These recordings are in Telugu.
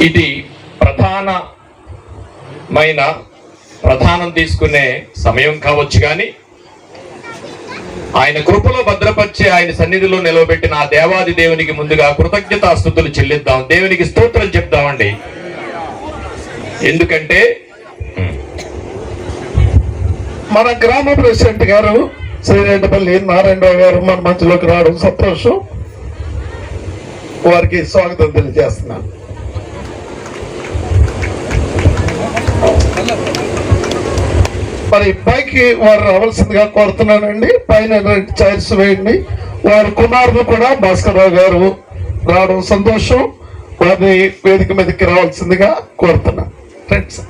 ఇది ప్రధానమైన ప్రధానం తీసుకునే సమయం కావచ్చు కానీ ఆయన కృపలో భద్రపరిచి ఆయన సన్నిధిలో నిలవబెట్టిన ఆ దేవాది దేవునికి ముందుగా కృతజ్ఞతాస్థుతులు చెల్లిద్దాం. దేవునికి స్తోత్రం చెప్దామండి. ఎందుకంటే మన గ్రామ ప్రెసిడెంట్ గారు శ్రీరెడ్డిపల్లి నారాయణరావు గారు మన మధ్యలోకి రావడం సంతోషం. వారికి స్వాగతం తెలియజేస్తున్నాను. మరి పైకి వారు రావాల్సిందిగా కోరుతున్నానండి. పైన రెండు చైర్స్ వేయండి. వారి కుమారులు కూడా భాస్కర్రావు గారు రావడం సంతోషం. వారిని వేదిక మీదకి రావాల్సిందిగా కోరుతున్నాను రైట్ సార్.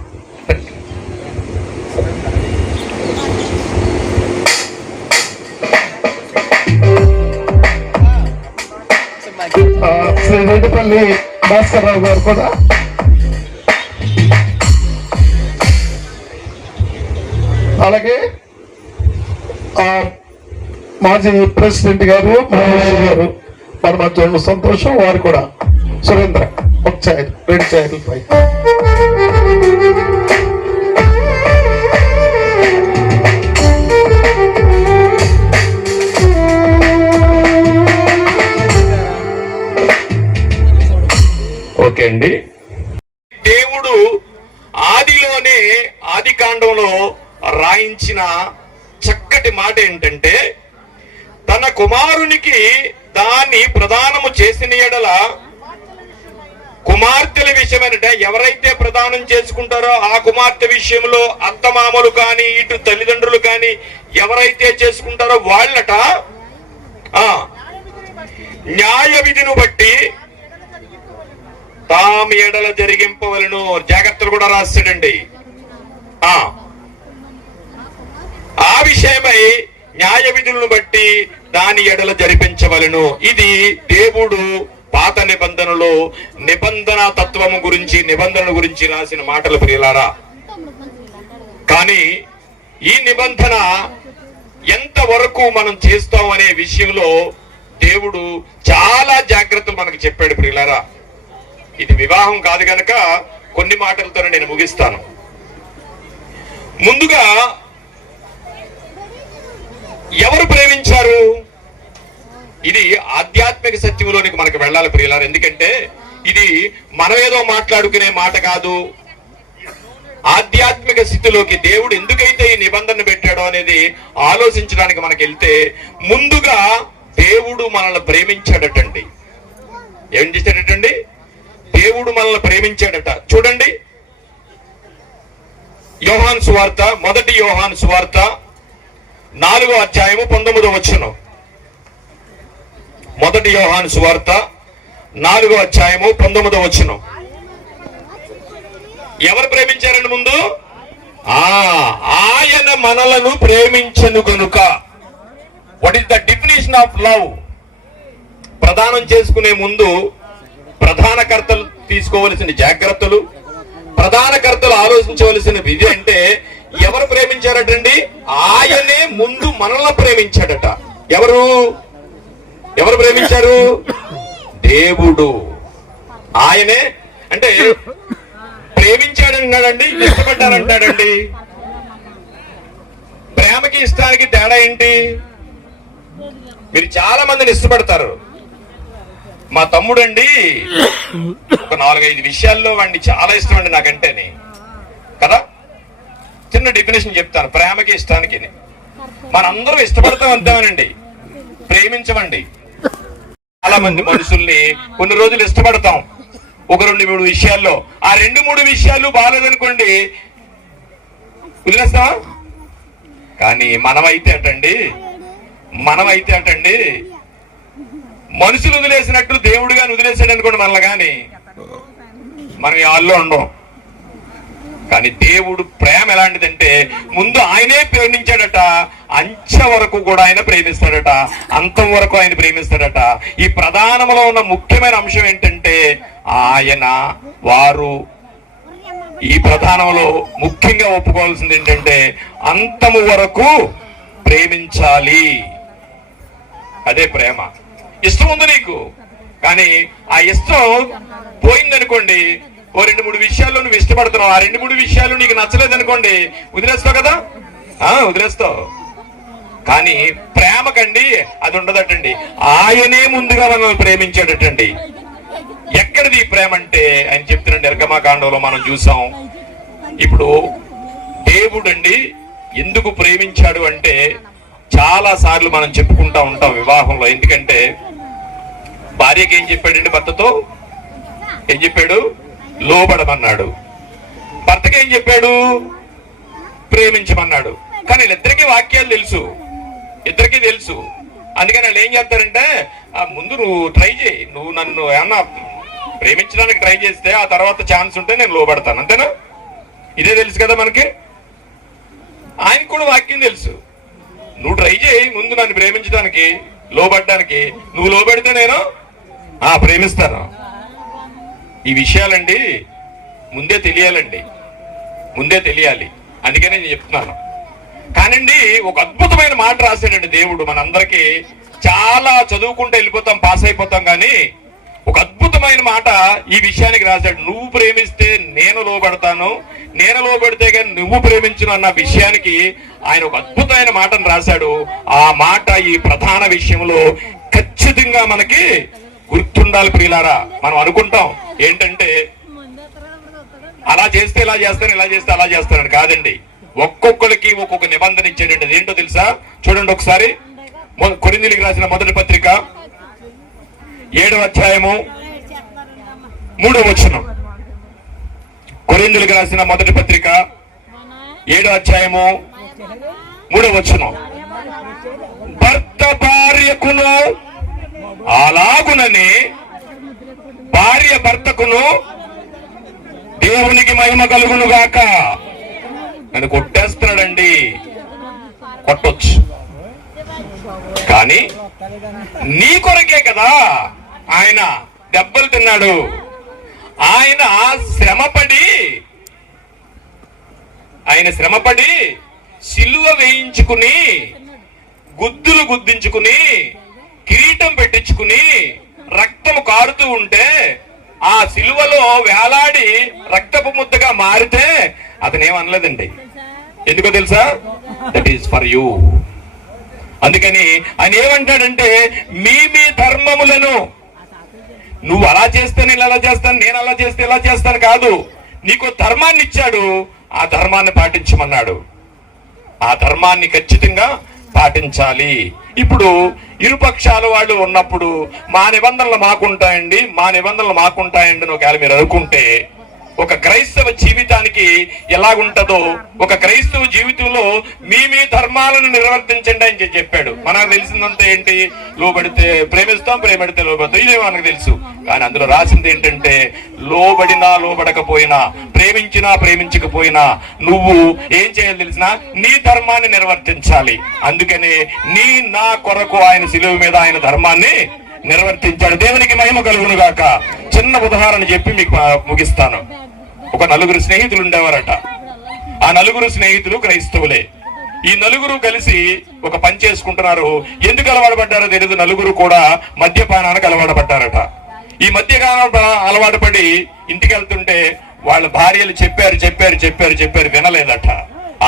శ్రీ రెడ్డిపల్లి భాస్కర్ రావు గారు కూడా అలాగే ఆ, మాజీ ప్రెసిడెంట్ గారు మహేష్ గారు మన మధ్య ఉన్న సంతోషం వారు కూడా. సురేంద్ర ఒక చైర్ రెండు చైర్లు పై ఓకే అండి. దేవుడు ఆదిలోనే ఆది కాండంలో రాయించిన చక్కటి మాట ఏంటంటే తన కుమారునికి దాన్ని ప్రదానము చేసిన ఎడల కుమార్తెల విషయమేనంటే ఎవరైతే ప్రదానం చేసుకుంటారో ఆ కుమార్తె విషయంలో అత్తమామలు కానీ ఇటు తల్లిదండ్రులు కానీ ఎవరైతే చేసుకుంటారో వాళ్ళట న్యాయ విధిని బట్టి తాము ఎడల జరిగింపవలను. జాగ్రత్తలు కూడా రాస్తాడండి. ఆ ఆ విషయమై న్యాయ విధులను బట్టి దాని ఎడల జరిపించవలను. ఇది దేవుడు పాత నిబంధనలో నిబంధన తత్వము గురించి నిబంధనల గురించి రాసిన మాటలు ప్రియులారా. కానీ ఈ నిబంధన ఎంత వరకు మనం చేస్తాం అనే విషయంలో దేవుడు చాలా జాగ్రత్తలు మనకు చెప్పాడు ప్రియులారా. ఇది వివాహం కాదు కనుక కొన్ని మాటలతో నేను ముగిస్తాను. ముందుగా ఎవరు ప్రేమించారు? ఇది ఆధ్యాత్మిక సత్యంలోనికి మనకు వెళ్ళాలి ప్రియులారు. ఎందుకంటే ఇది మనం ఏదో మాట్లాడుకునే మాట కాదు. ఆధ్యాత్మిక స్థితిలోకి దేవుడు ఎందుకైతే ఈ నిబంధన పెట్టాడో అనేది ఆలోచించడానికి మనకి వెళ్తే ముందుగా దేవుడు మనల్ని ప్రేమించాడటండి. ఏం చేశాడటండి? దేవుడు మనల్ని ప్రేమించాడట. చూడండి. యోహాన్ సువార్త మొదటి యోహాన్ సువార్త నాలుగో అధ్యాయము పంతొమ్మిదో వచ్చును మొదటి యోహాన్ సువార్త నాలుగో అధ్యాయము పంతొమ్మిదో వచ్చును ఎవరు ప్రేమించారండి ముందు? ఆ ఆయన మనలను ప్రేమించను కనుక what is the definition of love ప్రధానం చేసుకునే ముందు ప్రధాన కర్తలు తీసుకోవలసిన జాగ్రత్తలు ప్రధాన కర్తలు ఆలోచించవలసిన విధి అంటే ఎవరు ప్రేమించారటండి? ఆయనే ముందు మనల్ని ప్రేమించాడట. ఎవరు? ఎవరు ప్రేమించారు? దేవుడు. ఆయనే అంటే ప్రేమించాడన్నాడండి ఇష్టపడ్డానంటాడండి ప్రేమకి ఇష్టానికి తేడా ఏంటి? మీరు చాలా మందిని ఇష్టపడతారు. మా తమ్ముడండి ఒక నాలుగైదు విషయాల్లో వాడిని చాలా ఇష్టం అండి నాకంటేనే. కదా? చిన్న డెఫినేషన్ చెప్తాను. ప్రేమకి ఇష్టానికి మనందరూ ఇష్టపడతాం అంటామనండి ప్రేమించమండి. చాలా మంది మనుషుల్ని కొన్ని రోజులు ఇష్టపడతాం. ఒక రెండు మూడు విషయాల్లో. ఆ రెండు మూడు విషయాలు బాగాలేదనుకోండి వదిలేస్తాం కానీ మనమైతే అటండి. మనమైతే అటండి. మనుషులు వదిలేసినట్టు దేవుడు గాని వదిలేసాడు అనుకోండి మనల్ని కానీ మనం ఈ హాల్లో ఉండం. కానీ దేవుడు ప్రేమ ఎలాంటిదంటే ముందు ఆయనే ప్రేమించాడట. అంచె వరకు కూడా ఆయన ప్రేమిస్తాడట. అంతం వరకు ఆయన ప్రేమిస్తాడట. ఈ ప్రధానంలో ఉన్న ముఖ్యమైన అంశం ఏంటంటే ఆయన వారు ఈ ప్రధానంలో ముఖ్యంగా ఒప్పుకోవాల్సింది ఏంటంటే అంతము వరకు ప్రేమించాలి. అదే ప్రేమ. ఇష్టం ఉంది నీకు. కానీ ఆ ఇష్టం పోయిందనుకోండి ఓ రెండు మూడు విషయాల్లో నువ్వు ఇష్టపడుతున్నావు. ఆ రెండు మూడు విషయాలు నీకు నచ్చలేదు అనుకోండి వదిలేస్తావు కదా? ఆ వదిలేస్తావు. కానీ ప్రేమకండి అది ఉండదటండి. ఆయనే ముందుగా మనల్ని ప్రేమించాడటండి. ఎక్కడిది ప్రేమ అంటే? అని చెప్తున్నాడు నిర్గమాకాండంలో మనం చూసాం. ఇప్పుడు దేవుడు అండి ఎందుకు ప్రేమించాడు అంటే చాలా సార్లు మనం చెప్పుకుంటా ఉంటాం వివాహంలో. ఎందుకంటే భార్యకి ఏం చెప్పాడండి భర్తతో? ఏం చెప్పాడు? లోబడమన్నాడు. భర్తకి ఏం చెప్పాడు? ప్రేమించమన్నాడు. కానీ వీళ్ళిద్దరికీ వాక్యాలు తెలుసు. ఇద్దరికీ తెలుసు. అందుకని వాళ్ళు ఏం చేస్తారంటే ఆ ముందు నువ్వు ట్రై చేయి. నువ్వు నన్ను ఏమన్నా ప్రేమించడానికి ట్రై చేస్తే ఆ తర్వాత ఛాన్స్ ఉంటే నేను లోబడతాను. అంతేనా? ఇదే తెలుసు కదా మనకి? ఆయనకు కూడా వాక్యం తెలుసు. నువ్వు ట్రై చేయి. ముందు నన్ను ప్రేమించడానికి లోబడ్డానికి. నువ్వు లోబడితే నేను ఆ ప్రేమిస్తాను. ఈ విషయాలండి ముందే తెలియాలండి. ముందే తెలియాలి. అందుకనే నేను చెప్తున్నాను. కానండి ఒక అద్భుతమైన మాట రాశాడండి దేవుడు మనందరికీ. చాలా చదువుకుంటూ వెళ్ళిపోతాం పాస్ అయిపోతాం కానీ ఒక అద్భుతమైన మాట ఈ విషయానికి రాశాడు. నువ్వు ప్రేమిస్తే నేను లోబడతాను. నేను లోబడితే కానీ నువ్వు ప్రేమించును అన్న విషయానికి ఆయన ఒక అద్భుతమైన మాటను రాశాడు. ఆ మాట ఈ ప్రధాన విషయంలో ఖచ్చితంగా మనకి గుర్తుండాలి ప్రియులారా మనం అనుకుంటాం ఏంటంటే అలా చేస్తే ఇలా చేస్తాను ఇలా చేస్తే అలా చేస్తాను కాదండి. ఒక్కొక్కరికి ఒక్కొక్క నిబంధన ఇచ్చేటండి ఏంటో తెలుసా? చూడండి ఒకసారి. కొరిందిలికి రాసిన మొదటి పత్రిక ఏడవ అధ్యాయము మూడవ వచనం. కొరిందులకు రాసిన మొదటి పత్రిక ఏడవ అధ్యాయము మూడవ వచనం. భర్త భార్యకును అలాగునని భార్య భర్తకును దేవునికి మహిమ కలుగును గాక. నన్ను కొట్టేస్తున్నాడండి. కొట్టొచ్చు. కానీ నీ కొరకే కదా ఆయన దెబ్బలు తిన్నాడు. ఆయన శ్రమపడి ఆయన శ్రమపడి సిలువ వేయించుకుని గుద్దులు గుద్దించుకుని కిరీటం పెట్టించుకుని రక్తము కారుతూ ఉంటే ఆ సిలువలో వేలాడి రక్తపు ముద్దగా మారితే అతను ఏమనలేదండి ఎందుకో తెలుసా? దట్ ఈస్ ఫర్ యూ అందుకని ఆయన ఏమంటాడంటే మీ మీ ధర్మములను నువ్వు అలా చేస్తే నేను అలా చేస్తాను నేను అలా చేస్తే ఇలా చేస్తాను కాదు. నీకు ధర్మాన్ని ఇచ్చాడు ఆ ధర్మాన్ని పాటించమన్నాడు. ఆ ధర్మాన్ని ఖచ్చితంగా పాటించాలి. ఇప్పుడు ఇరుపక్షాల వాళ్ళు ఉన్నప్పుడు మా నిబంధనలు మాకుంటాయండి మా నిబంధనలు మాకుంటాయండి అని ఒకవేళ మీరు అనుకుంటే ఒక క్రైస్తవ జీవితానికి ఎలాగుంటదో ఒక క్రైస్తవ జీవితంలో మీ మీ ధర్మాలను నిర్వర్తించండి అని చెప్పి చెప్పాడు. మనకు తెలిసిందంతా ఏంటి? లోబడితే ప్రేమిస్తాం ప్రేమిడితే లోబడతాం. ఇదే మనకు తెలుసు. కానీ అందులో రాసింది ఏంటంటే లోబడినా లోబడకపోయినా ప్రేమించినా ప్రేమించకపోయినా నువ్వు ఏం చేయాలి తెలిసిన? నీ ధర్మాన్ని నిర్వర్తించాలి. అందుకనే నీ నా కొరకు ఆయన సిలువు మీద ఆయన ధర్మాన్ని నిర్వర్తించాడు. దేవునికి మహిమ కలుగును గాక చిన్న ఉదాహరణ చెప్పి మీకు ముగిస్తాను. ఒక నలుగురు స్నేహితులు ఉండేవారట. ఆ నలుగురు స్నేహితులు క్రైస్తవులే. ఈ నలుగురు కలిసి ఒక పని చేసుకుంటున్నారు. ఎందుకు అలవాటు పడ్డారో తెలియదు నలుగురు కూడా మద్యపానానికి అలవాటు పడ్డారట ఈ మధ్యకాలం అలవాటు పడి ఇంటికి వెళ్తుంటే వాళ్ళ భార్యలు చెప్పారు చెప్పారు చెప్పారు చెప్పారు వినలేదట.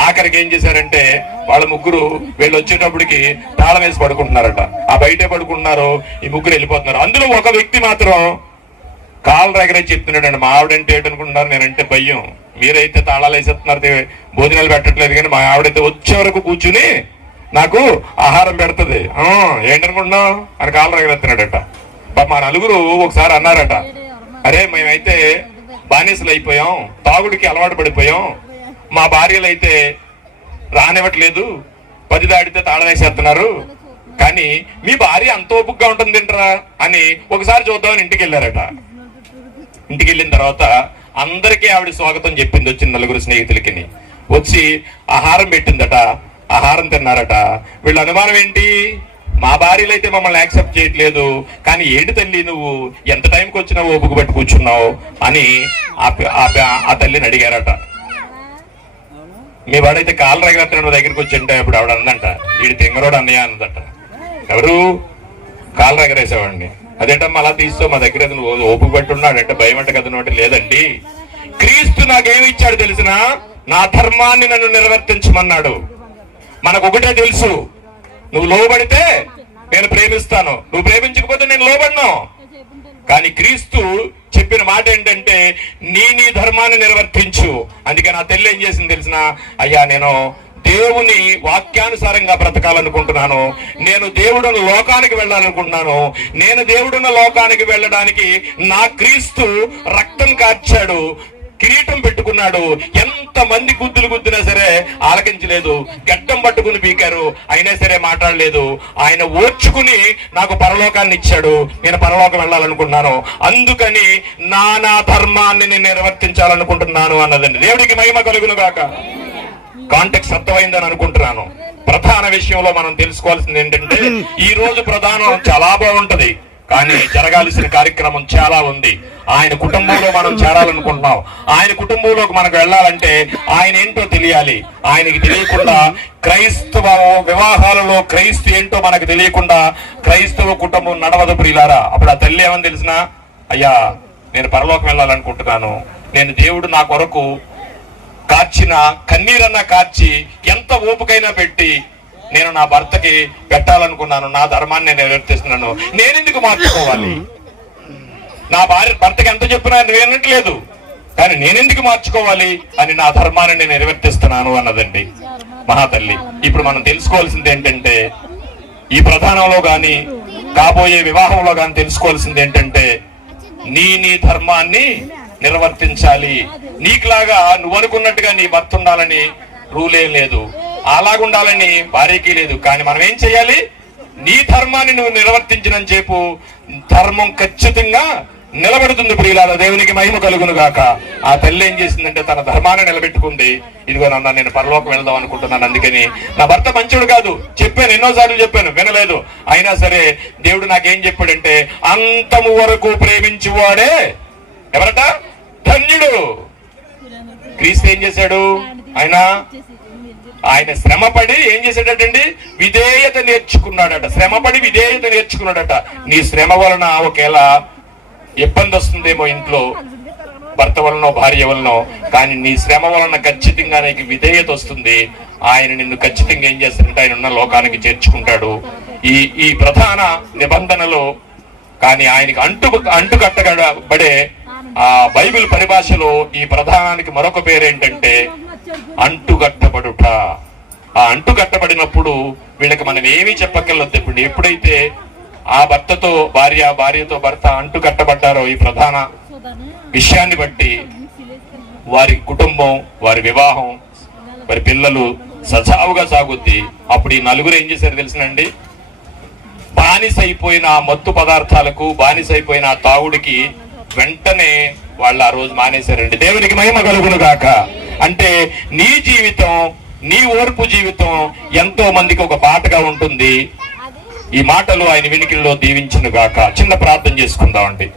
ఆఖరికి ఏం చేశారంటే వాళ్ళ ముగ్గురు వీళ్ళు వచ్చేటప్పటికి తాళం వేసి పడుకుంటున్నారట. ఆ బయటే పడుకుంటున్నారు. ఈ ముగ్గురు వెళ్ళిపోతున్నారు. అందులో ఒక వ్యక్తి మాత్రం కాళ్ళు రగరే చెప్తున్నాడండి. మా ఆవిడంటే ఏంటనుకుంటున్నారు? నేనంటే భయం. మీరైతే తాళాలు వేసేస్తున్నారు భోజనాలు పెట్టట్లేదు కానీ మా ఆవిడైతే వచ్చే వరకు కూర్చుని నాకు ఆహారం పెడుతుంది. ఏంటనుకుంటున్నావు? అని కాలు రగరెత్తున్నాడట మా నలుగురు ఒకసారి అన్నారట. అరే మేమైతే బానిసలు అయిపోయాం. తాగుడికి అలవాటు పడిపోయాం. మా భార్యలు అయితే రానివ్వట్లేదు. పది దాడితే తాళవేసేస్తున్నారు కానీ మీ భార్య అంత ఓపుగ్గా ఉంటుంది తింటరా అని ఒకసారి చూద్దామని ఇంటికి వెళ్ళారట. ఇంటికి వెళ్ళిన తర్వాత అందరికీ ఆవిడ స్వాగతం చెప్పింది వచ్చిన నలుగురు స్నేహితులకి వచ్చి ఆహారం పెట్టిందట ఆహారం తిన్నారట. వీళ్ళ అనుమానం ఏంటి? మా భార్యలు అయితే మమ్మల్ని యాక్సెప్ట్ చేయట్లేదు. కానీ ఏంటి తల్లి నువ్వు ఎంత టైంకి వచ్చినావు ఓపుకు పెట్టి కూర్చున్నావు అని ఆ ఆ తల్లిని అడిగారట. మీ వాడైతే కాలు రగరెత్తన దగ్గరికి వచ్చి ఉంటే అప్పుడు ఆవిడ అందంట వీడి తింగరోడు అన్నయ్య అన్నదట. ఎవరు? కాలు రగరేసేవాడిని. అదేంటమ్మా అలా తీస్తావు? మా దగ్గర ఓపు నువ్వు పెట్టున్నాడు అంటే భయం అంట కదా అంటే లేదండి. క్రీస్తు నాకేమి ఇచ్చాడు తెలిసిన? నా ధర్మాన్ని నన్ను నిర్వర్తించమన్నాడు. మనకు ఒకటే తెలుసు. నువ్వు లోబడితే నేను ప్రేమిస్తాను. నువ్వు ప్రేమించకపోతే నేను లోబడిను. కానీ క్రీస్తు చెప్పిన మాట ఏంటంటే నీ నీ ధర్మాన్ని నిర్వర్తించు. అందుకే నా తెల్లి ఏం చేసింది తెలిసిన? అయ్యా నేను దేవుని వాక్యానుసారంగా బ్రతకాలనుకుంటున్నాను. నేను దేవుడున్న లోకానికి వెళ్ళాలనుకుంటున్నాను. నేను దేవుడున్న లోకానికి వెళ్ళడానికి నా క్రీస్తు రక్తం కార్చాడు కిరీటం పెట్టుకున్నాడు. ఎంత మంది గుద్దులు గుద్దినా సరే ఆలకించలేదు గడ్డం పట్టుకుని పీకారు అయినా సరే మాట్లాడలేదు. ఆయన ఓర్చుకుని నాకు పరలోకాన్ని ఇచ్చాడు. నేను పరలోకం వెళ్ళాలనుకుంటున్నాను. అందుకని నానా ధర్మాన్ని నేను నిర్వర్తించాలనుకుంటున్నాను అన్నదండి. దేవుడికి మహిమ కలుగును కాక కాంటెక్స్ అర్థమైందని అనుకుంటున్నాను. ప్రధాన విషయంలో మనం తెలుసుకోవాల్సింది ఏంటంటే ఈ రోజు ప్రధానం చాలా బాగుంటది కానీ జరగాల్సిన కార్యక్రమం చాలా ఉంది. ఆయన కుటుంబంలో మనం చేరాలనుకుంటున్నాం. ఆయన కుటుంబంలోకి మనకు వెళ్ళాలంటే ఆయన ఏంటో తెలియాలి. ఆయనకి తెలియకుండా క్రైస్తవ వివాహాలలో క్రైస్తు ఏంటో మనకు తెలియకుండా క్రైస్తవ కుటుంబం నడవదు ప్రియులారా. అప్పుడు ఆ తల్లి ఏమని తెలిసిన అయ్యా నేను పరలోకం వెళ్ళాలనుకుంటున్నాను. నేను దేవుడు నా కొరకు కార్చిన కన్నీరన్న కార్చి ఎంత ఓపికైనా పెట్టి నేను నా భర్తకి పెట్టాలనుకున్నాను నా ధర్మాన్ని నేను నిర్వర్తిస్తున్నాను నేనెందుకు మార్చుకోవాలి? నా భార్య భర్తకి ఎంత చెప్పినా వినట్లేదు. కానీ నేనెందుకు మార్చుకోవాలి అని నా ధర్మాన్ని నేను నిర్వర్తిస్తున్నాను అన్నదండి. మహాతల్లి ఇప్పుడు మనం తెలుసుకోవాల్సింది ఏంటంటే ఈ ప్రధానంలో గాని కాబోయే వివాహంలో గాని తెలుసుకోవాల్సింది ఏంటంటే నీ నీ ధర్మాన్ని నిర్వర్తించాలి. నీకులాగా నువ్వు అనుకున్నట్టుగా నీ భర్త ఉండాలని రూల్ ఏం లేదు. అలాగుండాలని భార్యకి లేదు. కానీ మనం ఏం చేయాలి? నీ ధర్మాన్ని నువ్వు నిర్వర్తించిన చెప్పు. ధర్మం ఖచ్చితంగా నిలబడుతుంది ప్రియులాల దేవునికి మహిమ కలుగును గాక. ఆ తల్లి ఏం చేసిందంటే తన ధర్మాన్ని నిలబెట్టుకుంది. ఇదిగో నాన్న నేను పరలోకం వెళ్దాం అనుకుంటున్నాను అందుకని. నా భర్త మంచివాడు కాదు. చెప్పాను ఎన్నోసార్లు చెప్పాను వినలేదు. అయినా సరే దేవుడు నాకేం చెప్పాడంటే అంతము వరకు ప్రేమించువాడే ఎవరట? ధన్యుడు. క్రీస్తు ఏం చేశాడు? ఆయన ఆయన శ్రమపడి ఏం చేశాడటండి విధేయత నేర్చుకున్నాడట. శ్రమపడి విధేయత నేర్చుకున్నాడట. నీ శ్రమ వలన ఒకేలా ఇబ్బంది వస్తుందేమో ఇంట్లో భర్త వలనో భార్య వలనో కానీ నీ శ్రమ వలన ఖచ్చితంగా నీకు విధేయత వస్తుంది. ఆయన నిన్ను ఖచ్చితంగా ఏం చేస్తాడంటే ఆయన ఉన్న లోకానికి చేర్చుకుంటాడు. ఈ ఈ ప్రధాన నిబంధనలో కానీ ఆయనకి అంటు అంటు కట్టబడే ఆ బైబిల్ పరిభాషలో ఈ ప్రధానానికి మరొక పేరేంటంటే అంటుగట్టబడుట ఆ అంటుగట్టబడినప్పుడు వీళ్ళకి మనం ఏమీ చెప్పక్కర్లేదు ఇప్పుడు. ఎప్పుడైతే ఆ భర్తతో భార్య భార్యతో భర్త అంటుకట్టబడ్డారో ఈ ప్రధాన విషయాన్ని బట్టి వారి కుటుంబం వారి వివాహం వారి పిల్లలు సజావుగా సాగుద్ది. అప్పుడు ఈ నలుగురు ఏం చేశారు తెలిసినండి? బానిస అయిపోయిన మత్తు పదార్థాలకు బానిస అయిపోయిన తాగుడికి వెంటనే వాళ్ళు ఆ రోజు మానేశారండి. దేవునికి మహిమ కలుగును గాక. అంటే నీ జీవితం నీ ఓర్పు జీవితం ఎంతో మందికి ఒక బాటగా ఉంటుంది. ఈ మాటలు ఆయన వెనుకల్లో దీవించను గాక. చిన్న ప్రార్థన చేసుకుందామండి.